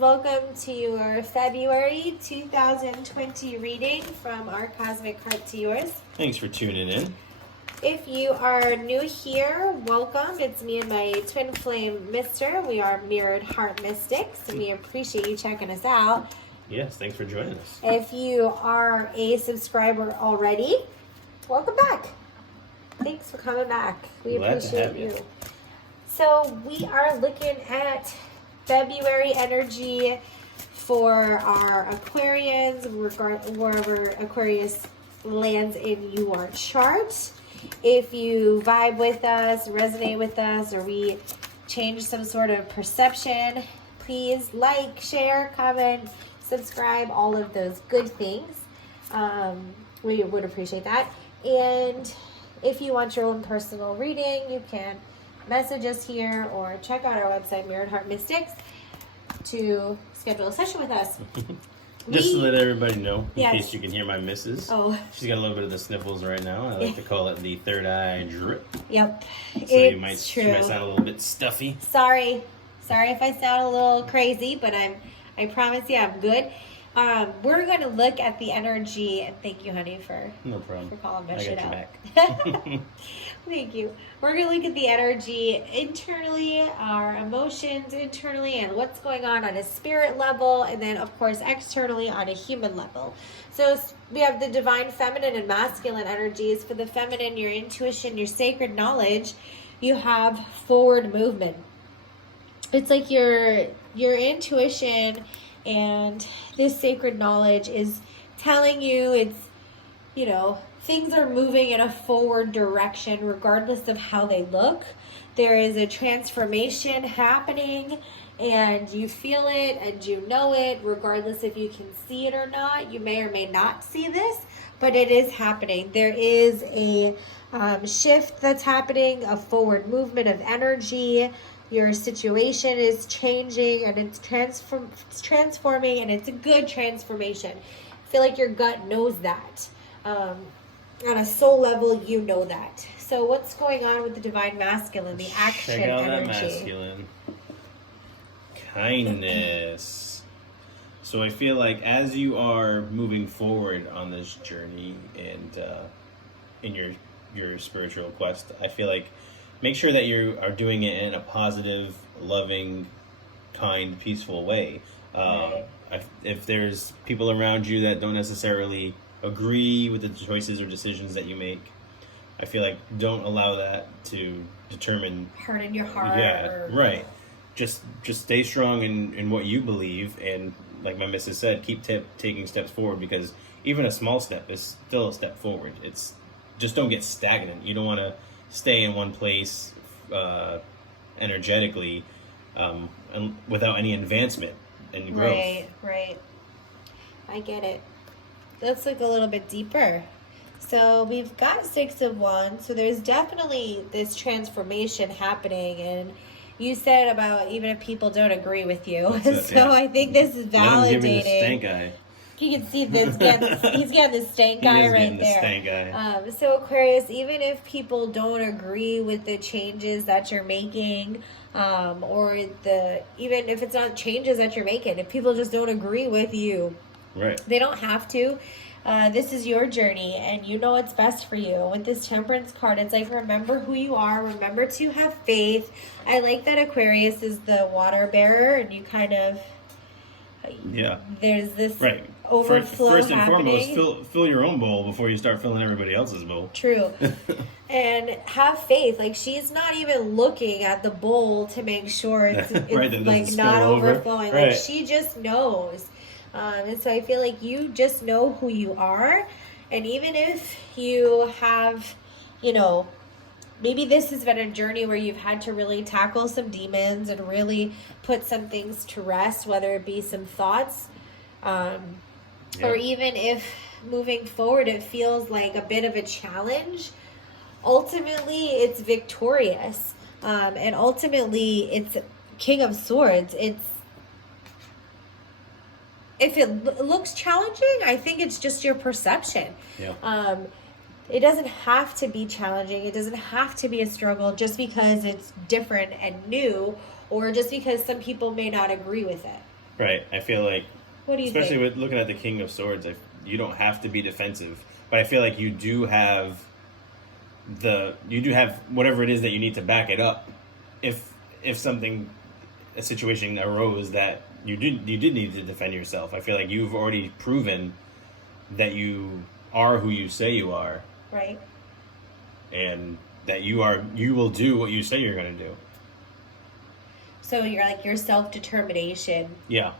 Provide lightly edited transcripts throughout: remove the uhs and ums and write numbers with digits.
welcome to your February 2020 reading from our Cosmic Heart to yours. Thanks for tuning in. If you are new here, welcome. It's me and my twin flame mister. We are Mirrored Heart Mystics, and we appreciate you checking us out. Yes, thanks for joining us. If you are a subscriber already, welcome back. Thanks for coming back. We appreciate you. So we are looking at February energy for our Aquarians, wherever Aquarius lands in your chart. If you vibe with us, resonate with us, or we change some sort of perception, please like, share, comment, subscribe, all of those good things. We would appreciate that. And if you want your own personal reading, you can message us here or check out our website, Mirrored Heart Mystics, to schedule a session with us. Just to let everybody know, in Yes. case you can hear my missus. Oh. She's got a little bit of the sniffles right now. I like to call it the third eye drip. Yep. So she might sound a little bit stuffy. Sorry if I sound a little crazy, but I promise you I'm good. We're going to look at the energy, and thank you, honey, for calling my shit out. Back. Thank you. We're going to look at the energy internally, our emotions internally, and what's going on a spirit level, and then, of course, externally on a human level. So we have the divine feminine and masculine energies. For the feminine, your intuition, your sacred knowledge, you have forward movement. It's like your intuition and this sacred knowledge is telling you things are moving in a forward direction regardless of how they look. There is a transformation happening and you feel it and you know it regardless if you can see it or not. You may or may not see this, but it is happening. There is a shift that's happening, a forward movement of energy. Your situation is changing and it's transforming, and it's a good transformation. I feel like your gut knows that. On a soul level, you know that. So what's going on with the divine masculine, the action Check out energy? that masculine. Kindness. So I feel like as you are moving forward on this journey and in your spiritual quest, I feel like make sure that you are doing it in a positive, loving, kind, peaceful way. Right. If there's people around you that don't necessarily agree with the choices or decisions that you make, I feel like don't allow that to determine... Harden your heart. Yeah, right. Just stay strong in what you believe, and like my missus said, keep taking steps forward, because even a small step is still a step forward. It's just don't get stagnant. You don't want to stay in one place energetically and without any advancement and growth. Right. I get it. Let's look a little bit deeper. So we've got Six of Wands. So there's definitely this transformation happening. And you said about even if people don't agree with you. I think this is validating. Let him give me the stank eye. You can see this. He's getting the stank eye right there. Stank eye. So Aquarius, even if people don't agree with the changes that you're making, or even if it's not changes that you're making, if people just don't agree with you, right? They don't have to. This is your journey, and you know what's best for you. With this Temperance card, it's like, remember who you are. Remember to have faith. I like that Aquarius is the water bearer, and you kind of... Yeah. There's this overflow First and happening. Foremost, fill your own bowl before you start filling everybody else's bowl. True. And have faith. Like, she's not even looking at the bowl to make sure it's right, like not overflowing. Right. Like, she just knows. And so I feel like you just know who you are. And even if you have, maybe this has been a journey where you've had to really tackle some demons and really put some things to rest, whether it be some thoughts, or even if moving forward it feels like a bit of a challenge, ultimately it's victorious. And ultimately it's King of Swords. If it looks challenging, I think it's just your perception. Yeah. It doesn't have to be challenging. It doesn't have to be a struggle just because it's different and new, or just because some people may not agree with it. Right. I feel like, What do you especially think? with looking at the King of Swords, you don't have to be defensive, but I feel like you do have whatever it is that you need to back it up. If something, a situation arose that you did need to defend yourself, I feel like you've already proven that you are who you say you are, Right. and that you will do what you say you're going to do. So you're like your self-determination. Yeah.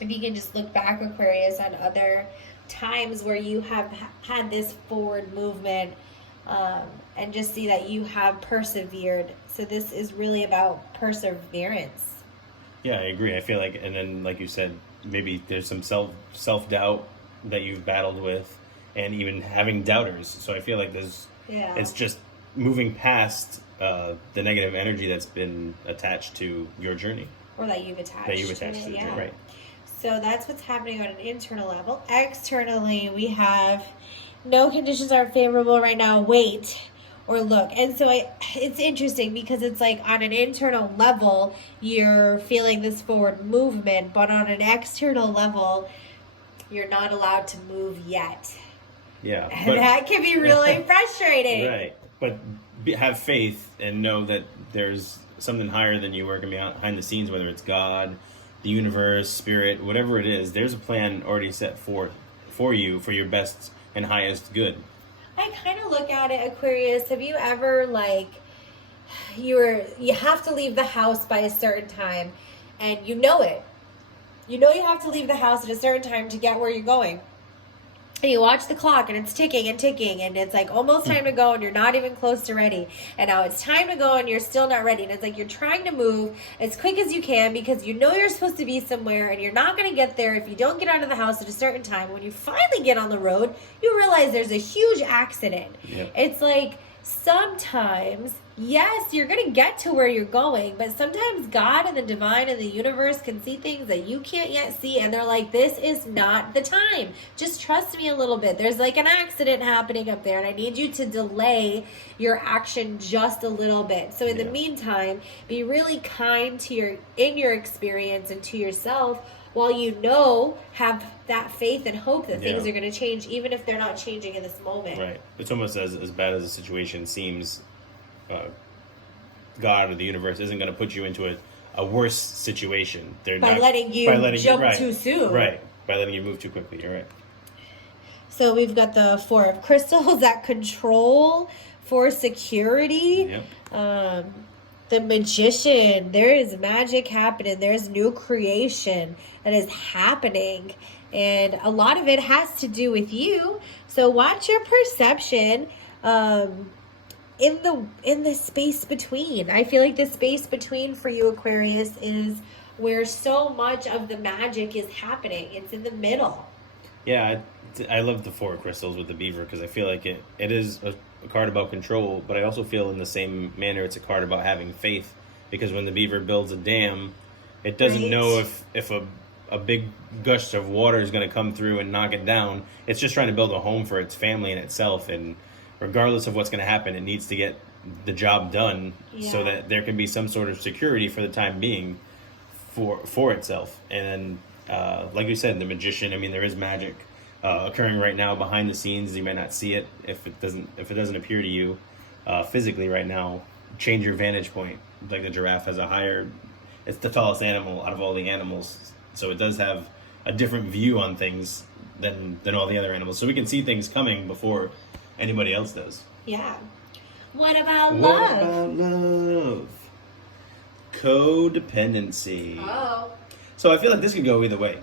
If you can just look back, Aquarius, on other times where you have had this forward movement, and just see that you have persevered. So this is really about perseverance. Yeah, I agree. I feel like, and then like you said, maybe there's some self-doubt that you've battled with, and even having doubters. So I feel like it's just moving past the negative energy that's been attached to your journey. Or that you've attached. To the journey, right. So that's what's happening on an internal level. Externally, we have no conditions are favorable right now. Wait or look. And so it's interesting because it's like on an internal level, you're feeling this forward movement, but on an external level, you're not allowed to move yet. Yeah. And that can be really frustrating. Right. But have faith and know that there's something higher than you working behind the scenes, whether it's God, the universe, spirit, whatever it is. There's a plan already set forth for you for your best and highest good. I kind of look at it, Aquarius. Have you ever, like, you have to leave the house by a certain time, and you know it. You know you have to leave the house at a certain time to get where you're going. And you watch the clock, and it's ticking and ticking, and it's like almost time to go, and you're not even close to ready. And now it's time to go, and you're still not ready. And it's like you're trying to move as quick as you can because you know you're supposed to be somewhere, and you're not going to get there if you don't get out of the house at a certain time. When you finally get on the road, you realize there's a huge accident. Yep. It's like sometimes, yes, you're going to get to where you're going, but sometimes God and the divine and the universe can see things that you can't yet see, and they're like, this is not the time. Just trust me a little bit. There's like an accident happening up there, and I need you to delay your action just a little bit. So in the meantime, be really kind to your experience and to yourself, while have that faith and hope that things are going to change, even if they're not changing in this moment. Right. It's almost as bad as the situation seems. God or the universe isn't going to put you into a worse situation. By letting you jump too soon. Right. By letting you move too quickly. You're right. So we've got the Four of Crystals, that control for security. Yep. The Magician. There is magic happening. There's new creation that is happening. And a lot of it has to do with you. So watch your perception. In the space between. I feel like the space between for you, Aquarius, is where so much of the magic is happening. It's in the middle. Yeah, I love the Four of Crystals with the beaver because I feel like it is a card about control, but I also feel in the same manner it's a card about having faith, because when the beaver builds a dam, it doesn't know if a big gush of water is going to come through and knock it down. It's just trying to build a home for its family and itself, and regardless of what's going to happen, it needs to get the job done so that there can be some sort of security for the time being for itself. And like we said, the Magician, I mean, there is magic occurring right now behind the scenes. You might not see it if it doesn't appear to you physically right now. Change your vantage point. Like the giraffe has it's the tallest animal out of all the animals, so it does have a different view on things than all the other animals. So we can see things coming before anybody else does. Yeah. What about love? What about love? Codependency. Oh. So I feel like this could go either way.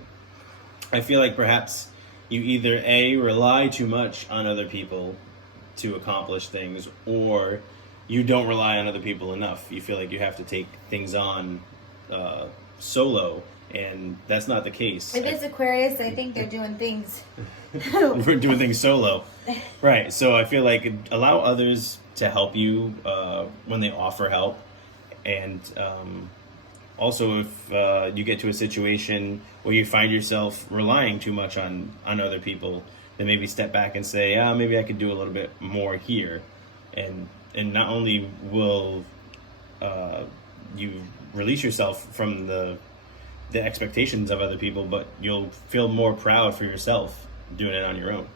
I feel like perhaps you either A, rely too much on other people to accomplish things, or you don't rely on other people enough. You feel like you have to take things on solo, and that's not the case. If it's Aquarius, I think they're doing things. We're doing things solo. Right. So I feel like allow others to help you when they offer help. And also if you get to a situation where you find yourself relying too much on other people, then maybe step back and say, maybe I could do a little bit more here. And not only will you release yourself from the the expectations of other people, but you'll feel more proud for yourself doing it on your own.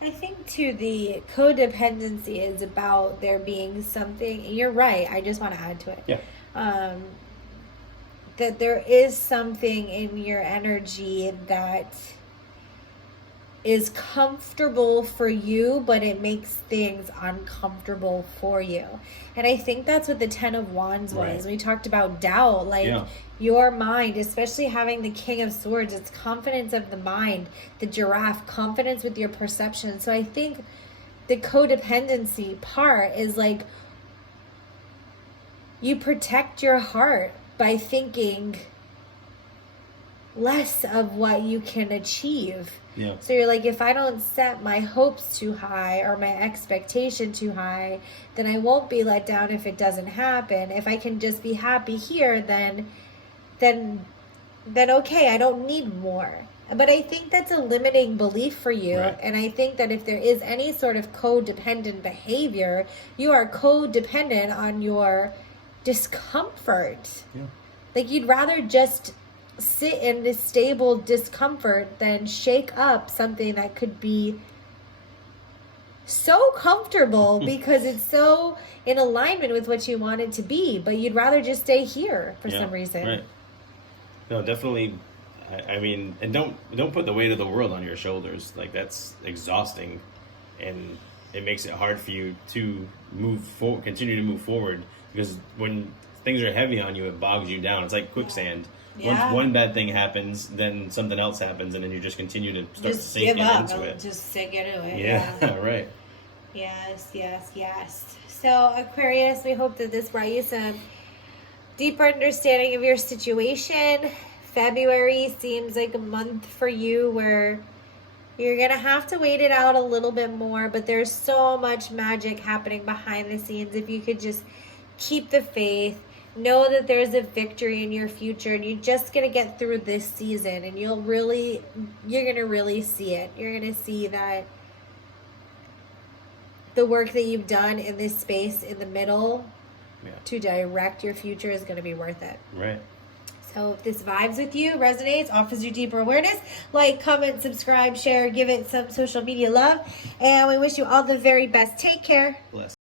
I think too, the codependency is about there being something, and you're right, I just want to add to it. Yeah. That there is something in your energy that is comfortable for you, but it makes things uncomfortable for you. And I think that's what the 10 of Wands was. Right. We talked about doubt, like your mind, especially having the King of Swords, it's confidence of the mind, the giraffe, confidence with your perception. So I think the codependency part is like you protect your heart by thinking less of what you can achieve. Yeah. So you're like, if I don't set my hopes too high or my expectation too high, then I won't be let down if it doesn't happen. If I can just be happy here, then okay, I don't need more. But I think that's a limiting belief for you. Right. And I think that if there is any sort of codependent behavior, you are codependent on your discomfort. Yeah. Like you'd rather just sit in this stable discomfort than shake up something that could be so comfortable because it's so in alignment with what you want it to be, but you'd rather just stay here for some reason. Right. No, definitely. I mean, and don't put the weight of the world on your shoulders. Like that's exhausting, and it makes it hard for you to continue to move forward, because when things are heavy on you, it bogs you down. It's like quicksand. Yeah. Once one bad thing happens, then something else happens, and then you just continue to start Just sinking give up. into it. Just sink into it. Yeah, right. Yes. So Aquarius, we hope that this brought you some deeper understanding of your situation. February seems like a month for you where you're going to have to wait it out a little bit more, but there's so much magic happening behind the scenes. If you could just keep the faith, know that there's a victory in your future, and you're just going to get through this season, and you're going to really see it. You're going to see that the work that you've done in this space in the middle to direct your future is going to be worth it. Right. So if this vibes with you, resonates, offers you deeper awareness, like, comment, subscribe, share, give it some social media love. And we wish you all the very best. Take care. Bless.